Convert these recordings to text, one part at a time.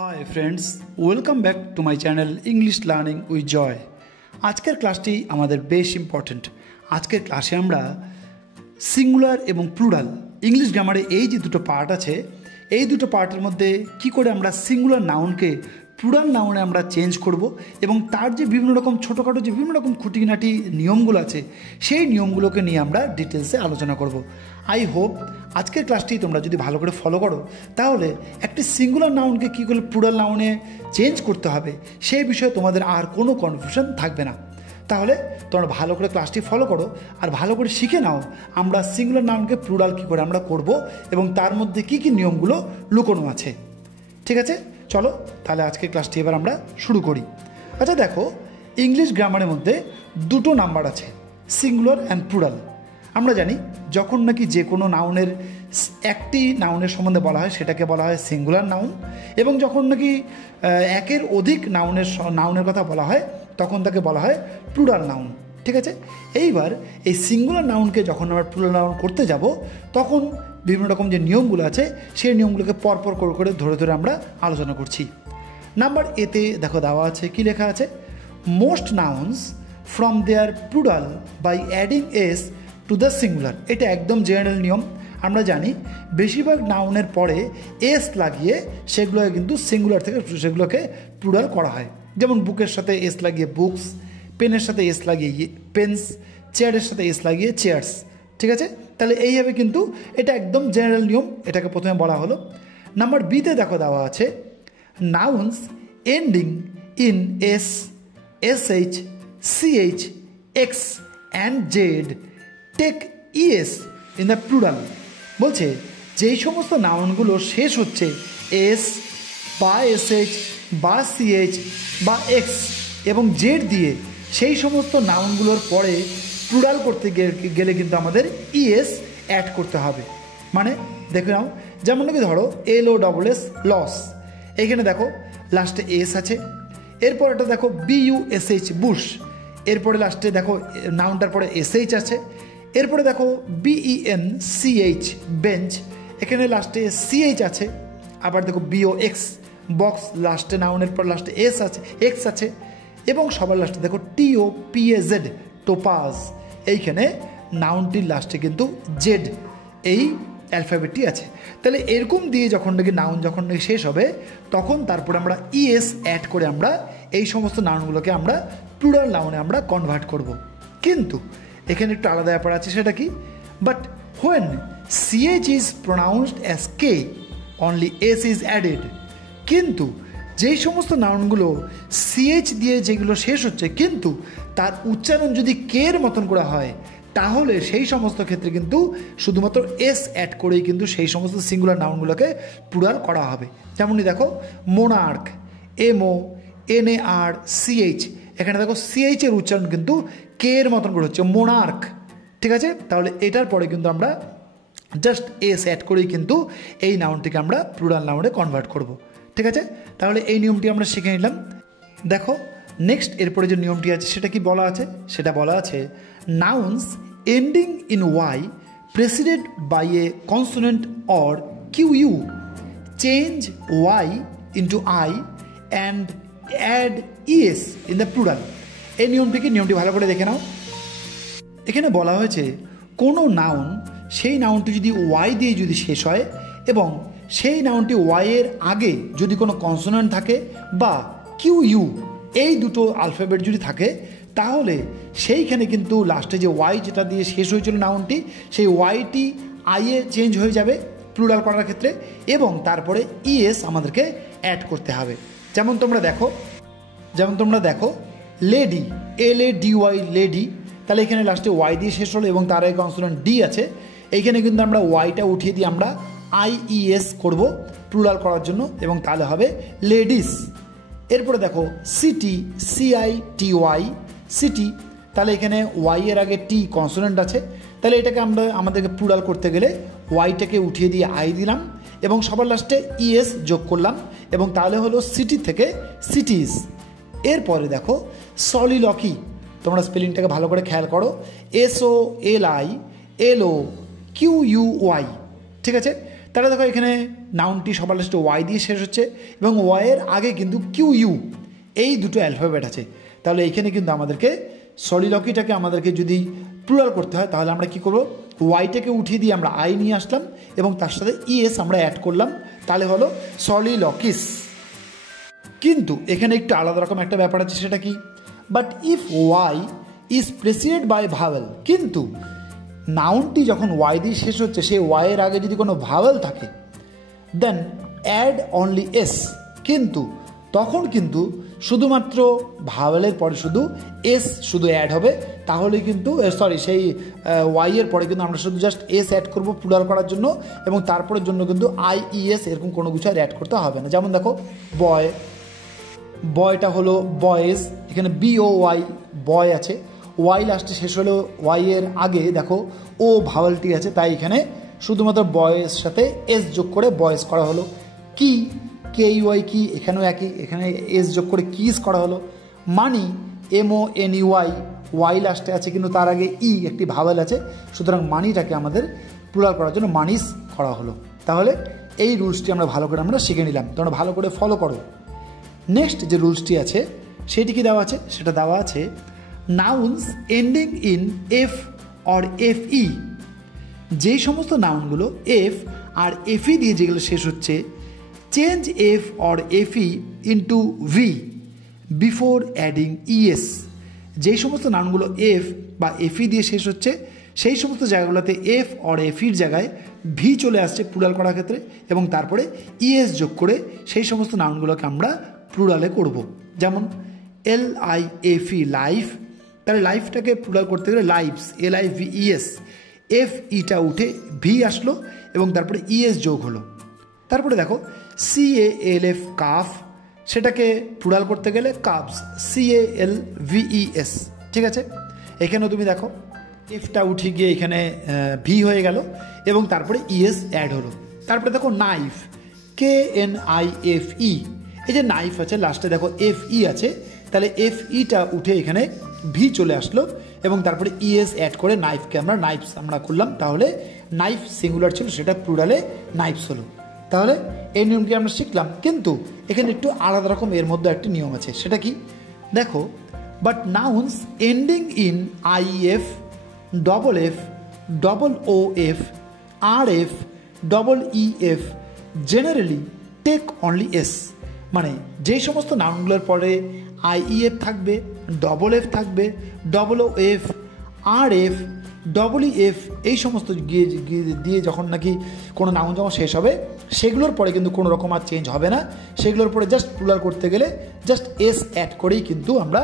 High friends, welcome back to my channel English learning with Joy. আজকের ক্লাসটি আমাদের বেশ ইম্পর্ট্যান্ট। আজকের ক্লাসে আমরা সিঙ্গুলার এবং প্লুরাল ইংলিশ গ্রামারে এই যে দুটো পার্ট আছে, এই দুটো পার্টের মধ্যে কি করে আমরা সিঙ্গুলার নাউনকে প্লুরাল নাউনে আমরা চেঞ্জ করব এবং তার যে বিভিন্ন রকম ছোটোখাটো যে বিভিন্ন রকম খুঁটিনাটি নিয়মগুলো আছে, সেই নিয়মগুলোকে নিয়ে আমরা ডিটেলসে আলোচনা করব। আই হোপ আজকের ক্লাসটি তোমরা যদি ভালো করে ফলো করো, তাহলে একটি সিঙ্গুলার নাউনকে কী করে প্লুরাল নাউনে চেঞ্জ করতে হবে সেই বিষয়ে তোমাদের আর কোনো কনফিউশন থাকবে না। তাহলে তোমরা ভালো করে ক্লাসটি ফলো করো আর ভালো করে শিখে নাও আমরা সিঙ্গুলার নাউনকে প্লুরাল কী করে আমরা করব এবং তার মধ্যে কী কী নিয়মগুলো লুকোনো আছে। ঠিক আছে, চলো তাহলে আজকের ক্লাসটি এবার আমরা শুরু করি। আচ্ছা দেখো, ইংলিশ গ্রামারের মধ্যে দুটো নাম্বার আছে, সিঙ্গুলার অ্যান্ড প্লুরাল। আমরা জানি যখন নাকি যে কোনো নাউনের একটি নাউনের সম্বন্ধে বলা হয় সেটাকে বলা হয় সিঙ্গুলার নাউন, এবং যখন নাকি একের অধিক নাউনের কথা বলা হয় তখন তাকে বলা হয় প্লুরাল নাউন। ঠিক আছে, এইবার এই সিঙ্গুলার নাউনকে যখন আমরা প্লুরাল নাউন করতে যাব তখন বিভিন্ন রকম যে নিয়মগুলো আছে সেই নিয়মগুলোকে পরপর করে ধরে ধরে আমরা আলোচনা করছি। নাম্বার এতে দেখো দেওয়া আছে, কি লেখা আছে, most nouns form their plural by adding S to the singular. এটা একদম জেনারেল নিয়ম। আমরা জানি বেশিরভাগ নাউনের পরে এস লাগিয়ে সেগুলোকে কিন্তু সিঙ্গুলার থেকে সেগুলোকে প্লুরাল করা হয়। যেমন বুকের সাথে এস লাগিয়ে বুকস, পেনের সাথে এস লাগিয়ে পেন্স, চেয়ারের সাথে এস লাগিয়ে চেয়ার্স। ঠিক আছে, তাহলে এইভাবে কিন্তু এটা একদম জেনারেল নিয়ম, এটাকে প্রথমে বলা হলো। নাম্বার বিতে দেখো দেওয়া আছে, nouns ending in S, SH, CH, X and Z take ES in the plural. বলছে যেই সমস্ত নাউনগুলো শেষ হচ্ছে এস বা এসএইচ বা সিএইচ বা এক্স এবং জেড দিয়ে, সেই সমস্ত নাউনগুলোর পরে প্লুরাল করতে গেলে কিন্তু আমাদের ইএস অ্যাড করতে হবে। মানে দেখে নাও, যেমন নাকি ধরো LOSS লস, এইখানে দেখো লাস্টে এস আছে, এরপর এটা দেখো BUSH বুশ, এরপরে লাস্টে দেখো নাউনটার পরে এসএইচ আছে, এরপরে দেখো BENCH বেঞ্চ, এখানে লাস্টে CH আছে, আবার দেখো BOX বক্স, লাস্টে নাউনের পর লাস্টে এস আছে, এক্স আছে, এবং সবার লাস্টে দেখো TOPAZ টোপাজ, এইখানে নাউনটির লাস্টে কিন্তু জেড এই অ্যালফাবেটটি আছে। তাহলে এরকম দিয়ে যখন নাকি নাউন যখন নাকি শেষ হবে তখন তারপরে আমরা ইএস অ্যাড করে আমরা এই সমস্ত নাউনগুলোকে আমরা প্লুরাল নাউনে আমরা কনভার্ট করব। কিন্তু এখানে একটু আলাদা ব্যাপার আছে, সেটা কি, but when CH is pronounced as K only S is added. কিন্তু যেই সমস্ত নাউনগুলো CH দিয়ে যেগুলো শেষ হচ্ছে কিন্তু তার উচ্চারণ যদি কে এর মতন করে হয়, তাহলে সেই সমস্ত ক্ষেত্রে কিন্তু শুধুমাত্র এস অ্যাড করেই কিন্তু সেই সমস্ত সিঙ্গুলার নাউনগুলোকে প্লুরাল করা হবে। যেমনই দেখো মোনার্ক, MONARCH, এখানে দেখো CH এর উচ্চারণ কিন্তু কে এর মতন করে হচ্ছে মোনার্ক। ঠিক আছে, তাহলে এটার পরে কিন্তু আমরা জাস্ট এস অ্যাড করেই কিন্তু এই নাউনটিকে আমরা প্লুরাল নাউনে কনভার্ট করব। ঠিক আছে, তাহলে এই নিয়মটি আমরা শিখে নিলাম। দেখো নেক্সট এরপরে যে নিয়মটি আছে সেটা কি বলা আছে, সেটা বলা আছে, nouns ending in Y preceded by a consonant or QU change Y into I and add ES in the plural. এই নিয়মটি ভালো করে দেখে নাও। এখানে বলা হয়েছে কোনো নাউন, সেই নাউনটি যদি ওয়াই দিয়ে যদি শেষ হয় এবং সেই নাউনটি ওয়াই এর আগে যদি কোনো কনসোনেন্ট থাকে বা QU এই দুটো আলফাবেট যদি থাকে, তাহলে সেইখানে কিন্তু লাস্টে যে ওয়াই যেটা দিয়ে শেষ হয়েছিল নাউনটি, সেই ওয়াইটি আইয়ে চেঞ্জ হয়ে যাবে প্লুরাল করার ক্ষেত্রে, এবং তারপরে ইএস আমাদেরকে অ্যাড করতে হবে। যেমন তোমরা দেখো লেডি, LADY লেডি, তাহলে এখানে লাস্টে ওয়াই দিয়ে শেষ হলো এবং তার আগে কনসোনেন্ট ডি আছে, এইখানে কিন্তু আমরা ওয়াইটা উঠিয়ে দিয়ে আমরা IES করব প্লুরাল করার জন্য, এবং তাহলে হবে লেডিস। এরপরে দেখো CITY সিটি, তাহলে এখানে ওয়াই এর আগে টি কনসোনেন্ট আছে, তাহলে এটাকে আমাদেরকে প্লুরাল করতে গেলে ওয়াইটাকে উঠিয়ে দিয়ে আই দিলাম এবং সবার লাস্টে ইএস যোগ করলাম, এবং তাহলে হলো সিটি থেকে সিটিজ। এরপরে দেখো সলিলকি, তোমরা স্পেলিংটাকে ভালো করে খেয়াল করো, SOLILOQUY। ঠিক আছে, তাহলে দেখো এখানে নাউনটি সবার লাস্টে ওয়াই দিয়ে শেষ হচ্ছে এবং ওয়াইয়ের আগে কিন্তু কিউ ইউ এই দুটো অ্যালফাবেট আছে। তাহলে এখানে কিন্তু আমাদেরকে সলিলকিটাকে আমাদেরকে যদি প্লুরাল করতে হয় তাহলে আমরা কি করব, ওয়াইটাকে উঠিয়ে দিয়ে আমরা আই নিয়ে আসলাম এবং তার সাথে ইএস আমরা অ্যাড করলাম, তাহলে হলো সলিলকিস। কিন্তু এখানে একটু আলাদা রকম একটা ব্যাপার আছে, সেটা কি, but if Y is preceded by vowel, কিন্তু নাউনটি যখন ওয়াই দিয়ে শেষ হচ্ছে সেই ওয়াইয়ের আগে যদি কোনো ভাওয়েল থাকে দেন অ্যাড অনলি এস, কিন্তু তখন কিন্তু শুধুমাত্র ভাওয়েলের পরে শুধু এস শুধু অ্যাড হবে, তাহলে কিন্তু সেই ওয়াইয়ের পরে কিন্তু আমরা শুধু জাস্ট এস অ্যাড করবো প্লুরাল করার জন্য, এবং তারপরের জন্য কিন্তু আইইএস এরকম কোনো কিছু আর অ্যাড করতে হবে না। যেমন দেখো বয়, বয়টা হলো বয়েজ, এখানে বিও ওয়াই বয় আছে, ওয়াই লাস্টে শেষ হলেও ওয়াইয়ের আগে দেখো ও ভাওয়েলটি আছে, তাই এখানে শুধুমাত্র বয়ের সাথে এস যোগ করে বয়েস করা হলো। কি, কে ইউআই কি, এখানেও একই, এখানে এস যোগ করে কিস করা হলো। মানি, এমও এন ইউআই ওয়াই লাস্টে আছে কিন্তু তার আগে ই একটি ভাওয়েল আছে, সুতরাং মানিটাকে আমাদের প্লুরাল করার জন্য মানিস করা হলো। তাহলে এই রুলসটি আমরা ভালো করে শিখে নিলাম, তোমরা ভালো করে ফলো করো। নেক্সট যে রুলসটি আছে সেটি কি দেওয়া আছে, সেটা দেওয়া আছে nouns ending in F or F ই, যেই সমস্ত নাউনগুলো এফ আর এফ ই দিয়ে যেগুলো শেষ হচ্ছে, change F or F E into V before adding ES. যেই সমস্ত নাউনগুলো এফ বা এফ ই দিয়ে শেষ হচ্ছে সেই সমস্ত জায়গাগুলোতে এফ অর এফ ইর জায়গায় ভি চলে আসছে প্লুরাল করার ক্ষেত্রে, এবং তারপরে ইএস যোগ করে সেই সমস্ত নাউনগুলোকে আমরা প্লুরালে করব। যেমন LIFE লাইফ, তাহলে লাইফটাকে প্লুরাল করতে গেলে লাইভস, LIVES, এফ ইটা উঠে ভি আসলো এবং তারপরে ইএস যোগ হলো। তারপরে দেখো CALF কাফ, সেটাকে প্লুরাল করতে গেলে কাফস, CALVES, ঠিক আছে। এখানেও তুমি দেখো এফটা উঠে গিয়ে এখানে ভি হয়ে গেল এবং তারপরে ইএস অ্যাড হলো। তারপরে দেখো নাইফ, KNIFE, এই যে নাইফ আছে লাস্টে দেখো FE আছে, তাহলে FEটা উঠে এখানে ভি চলে আসলো এবং তারপরে ইএস অ্যাড করে নাইফকে আমরা নাইফস আমরা করলাম, তাহলে নাইফ সিঙ্গুলার ছিল সেটা প্লুরালে নাইফস হলো। তাহলে এই নিয়মটি আমরা শিখলাম, কিন্তু এখানে একটু আলাদা রকম এর মধ্যে একটা নিয়ম আছে, সেটা কি দেখো, but nouns ending in IEF, double F, double OF, RF, double EF generally take only S, মানে যেই সমস্ত নাউনগুলোর পরে IEF থাকবে, ডবল এফ থাকবে, double OF, RF, double EF এই সমস্ত দিয়ে যখন নাকি কোনো নাউন যখন শেষ হবে সেগুলোর পরে কিন্তু কোনো রকম আর চেঞ্জ হবে না, সেগুলোর পরে জাস্ট প্লুরাল করতে গেলে জাস্ট এস অ্যাড করেই কিন্তু আমরা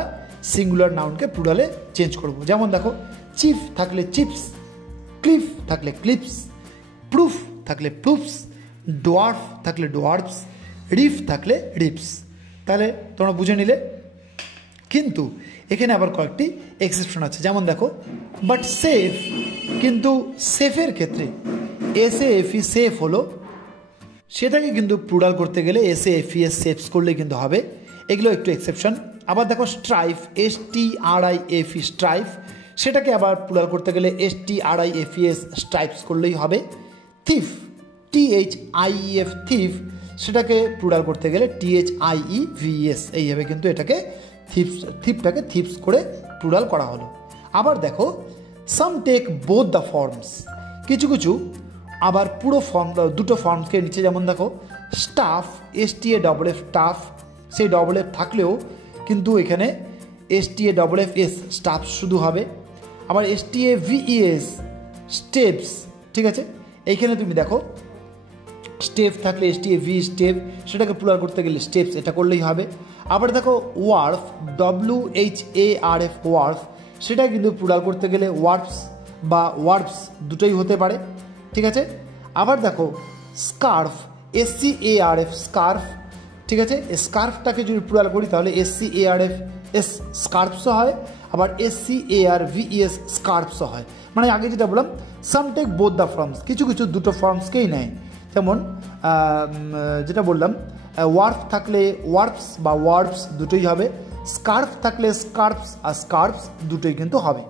সিঙ্গুলার নাউনকে প্লুরালে চেঞ্জ করব। যেমন দেখো চিফ থাকলে চিপস, ক্লিফ থাকলে ক্লিপস, প্রুফ থাকলে প্রুফস, ডোয়ার্ফ থাকলে ডোয়ার্ফস, রিফ থাকলে রিপস। তাহলে তোমরা বুঝে নিলে, কিন্তু এখানে আবার কয়েকটি এক্সেপশন আছে। যেমন দেখো বাট সেফ, কিন্তু সেফের ক্ষেত্রে SAFE সেফ হলো, সেটাকে কিন্তু প্লুরাল করতে গেলে SAFES সেফস করলে কিন্তু হবে, এগুলো একটু এক্সেপশন। আবার দেখো স্ট্রাইফ, STRIFE স্ট্রাইফ, সেটাকে আবার প্লুরাল করতে গেলে STRIFES স্ট্রাইপস করলেই হবে। থিফ, THIEF থিফ, সেটাকে প্লুরাল করতে গেলে THIEVES এইভাবে কিন্তু এটাকে থিপটাকে থিপস করে প্লুরাল করা হলো। আবার দেখো সাম টেক বোথ দ্য ফর্মস, কিছু কিছু আবার পুরো ফর্ম দুটো ফর্মকে নিচে, যেমন দেখো স্টাফ, STAFF টাফ, সেই ডবল এফ থাকলেও কিন্তু এখানে STAFF স্টাফ শুধু হবে। আবার STAVES স্টেপস, ঠিক আছে। এইখানে তুমি দেখো স্টেপ থাকলে STAV স্টেপ, সেটাকে প্লুরাল করতে গেলে স্টেপস এটা করলেই হবে। আবার দেখো ওয়ার্ফ, WHARF ওয়ার্ফ, সেটা কিন্তু প্লুরাল করতে গেলে ওয়ার্ফস বা ওয়ার্ফস দুটোই হতে পারে, ঠিক আছে। আবার দেখো স্কার্ফ, SCARF স্কার্ফ, ঠিক আছে। স্কার্ফটাকে যদি প্লুরাল করি তাহলে SCARF স্কার্ফসও হয়, আবার SCARVES স্কার্ফসও হয়। মানে আগে যেটা বললাম সাম টেক বোথ দ্য ফর্মস, কিছু কিছু দুটো ফর্মসকেই নেয়। যেমন যেটা বললাম ওয়ার্ফ থাকলে ওয়ার্ফস বা ওয়ার্ফস দুটোই হবে, স্কার্ফ থাকলে স্কার্ফস আর স্কার্ফস দুটোই কিন্তু হবে,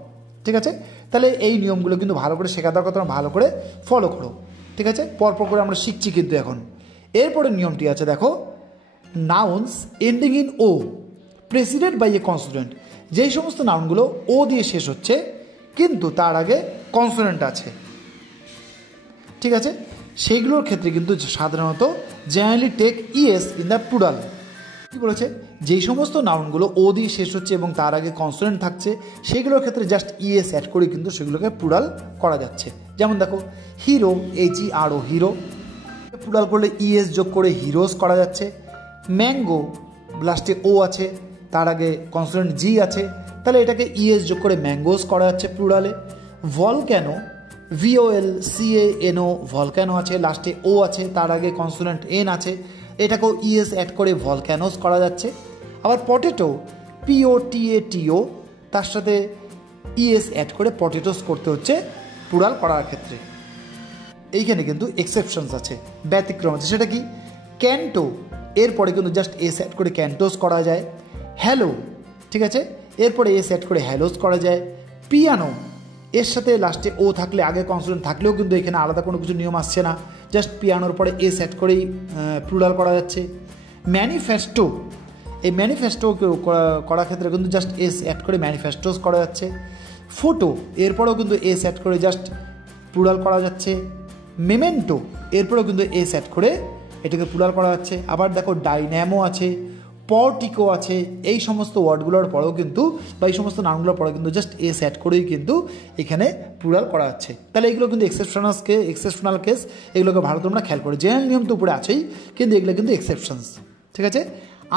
ঠিক আছে। তাহলে এই নিয়মগুলো কিন্তু ভালো করে শেখা দরকার, তোমরা ভালো করে ফলো করো, ঠিক আছে। ঠিক আছে, পরপর করে আমরা শিখছি কিন্তু এখন। এরপরে নিয়মটি আছে দেখো, nouns ending in O preceded by a consonant. যেই সমস্ত নাউনগুলো ও দিয়ে শেষ হচ্ছে কিন্তু তার আগে কনসোনেন্ট আছে, ঠিক আছে, সেইগুলোর ক্ষেত্রে কিন্তু সাধারণত generally take ES in the plural. কী বলেছে, যেই সমস্ত নাউনগুলো ও দিয়ে শেষ হচ্ছে এবং তার আগে কনসোনেন্ট থাকছে সেইগুলোর ক্ষেত্রে জাস্ট ইএস অ্যাড করে কিন্তু সেগুলোকে প্লুরাল করা যাচ্ছে। যেমন দেখো হিরো, HERO হিরো, প্লুরাল করলে ইএস যোগ করে হিরোজ করা যাচ্ছে। ম্যাঙ্গো, লাস্টে ও আছে, তার আগে কনসোনেন্ট জি আছে, তাহলে এটাকে ইএস যোগ করে ম্যাঙ্গোজ করা যাচ্ছে প্লুরালে। ভলক্যানো, VOLCANO ভলক্যানো আছে, লাস্টে ও আছে, তার আগে কনসোনেন্ট এন আছে, এটাকেও ইএস অ্যাড করে ভলক্যানোস করা যাচ্ছে। আবার পটেটো, POTATO, তার সাথে ইএস অ্যাড করে পটেটোস করতে হচ্ছে প্লুরাল করার ক্ষেত্রে। এইখানে কিন্তু এক্সেপশনস আছে, ব্যতিক্রম আছে। সেটা কি, ক্যান্টো, এরপরে কিন্তু জাস্ট এস অ্যাড করে ক্যান্টোস করা যায়। হ্যালো, ঠিক আছে, এরপরে এস অ্যাড করে হ্যালোস করা যায়। পিয়ানো, এর সাথে লাস্টে ও থাকলে আগে কনসোনেন্ট থাকলেও কিন্তু এখানে আলাদা কোনো কিছু নিয়ম আসছে না, জাস্ট পিয়ানোর পরে এস অ্যাড করেই প্লুরাল করা যাচ্ছে। ম্যানিফেস্টো, এই ম্যানিফেস্টো করার ক্ষেত্রে কিন্তু জাস্ট এস অ্যাড করে ম্যানিফেস্টোস করা যাচ্ছে। ফোটো, এরপরেও কিন্তু এস অ্যাড করে জাস্ট প্লুরাল করা যাচ্ছে। মেমেন্টো, এরপরেও কিন্তু এস অ্যাড করে এটাকে প্লুরাল করা যাচ্ছে। আবার দেখো ডাইনামো আছে, পর্টিকো আছে, এই সমস্ত ওয়ার্ডগুলোর পরেও কিন্তু বা এই সমস্ত নামগুলোর পরেও কিন্তু জাস্ট এস অ্যাড করেই কিন্তু এখানে প্লুরাল করা যাচ্ছে। তাহলে এগুলো কিন্তু এক্সেপশনাল কেস, এগুলোকে ভালো তোমরা খেয়াল করে। জেনারেল নিয়ম তো উপরে আছেই, কিন্তু এগুলো কিন্তু এক্সেপশনস, ঠিক আছে।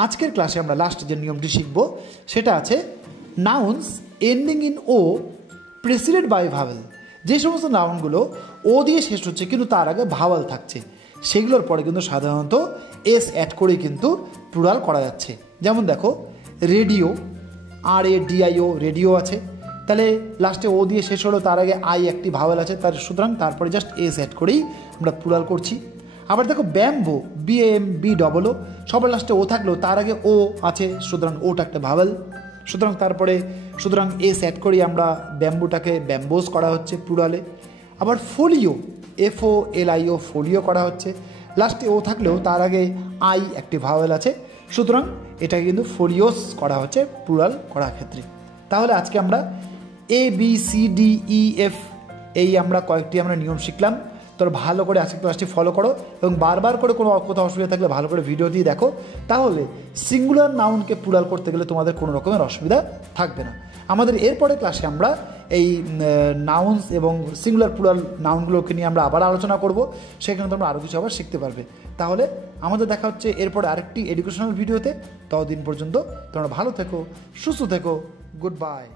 আজকের ক্লাসে আমরা লাস্ট যে নিয়মটি শিখব সেটা আছে nouns ending in O preceded by vowel. যে সমস্ত নাউনগুলো ও দিয়ে শেষ হচ্ছে কিন্তু তার আগে ভাওয়াল থাকছে সেগুলোর পরে কিন্তু সাধারণত এস অ্যাড করেই কিন্তু প্লুরাল করা যাচ্ছে। যেমন দেখো রেডিও, RADIO রেডিও আছে, তাহলে লাস্টে ও দিয়ে শেষ হলো, তার আগে আই একটি ভাওয়াল আছে, তার সুতরাং তারপরে জাস্ট এস অ্যাড করেই আমরা প্লুরাল করছি। আবার দেখো ব্যাম্বো, BAMBO, সবার লাস্টে ও থাকলেও তার আগে ও আছে, সুতরাং ওটা একটা ভাওয়াল, সুতরাং এস অ্যাড করেই আমরা ব্যাম্বুটাকে ব্যাম্বোস করা হচ্ছে প্লুরালে। আবার ফোলিও, FOLIO ফোলিও করা হচ্ছে, লাস্টে ও থাকলেও তার আগে আই একটি ভাওয়েল আছে, সুতরাং এটাকে কিন্তু ফোলিওস করা হচ্ছে প্লুরাল করার ক্ষেত্রে। তাহলে আজকে আমরা ABCDEF এই আমরা কয়েকটি নিয়ম শিখলাম। তোর ভালো করে আজকে ক্লাসটি ফলো করো এবং বারবার করে কোনো কোথাও অসুবিধা থাকলে ভালো করে ভিডিও দিয়ে দেখো, তাহলে সিঙ্গুলার নাউনকে প্লুরাল করতে গেলে তোমাদের কোনো রকমের অসুবিধা থাকবে না। আমাদের এরপরে ক্লাসে আমরা এই নাউন্স এবং সিঙ্গুলার প্লুরাল নাউনগুলোকে নিয়ে আমরা আবার আলোচনা করব, সেখানে তোমরা আরও কিছু আবার শিখতে পারবে। তাহলে আমাদের দেখা হচ্ছে এরপরে আরেকটি এডুকেশনাল ভিডিওতে। ততদিন পর্যন্ত তোমরা ভালো থেকো, সুস্থ থেকো, গুড বাই।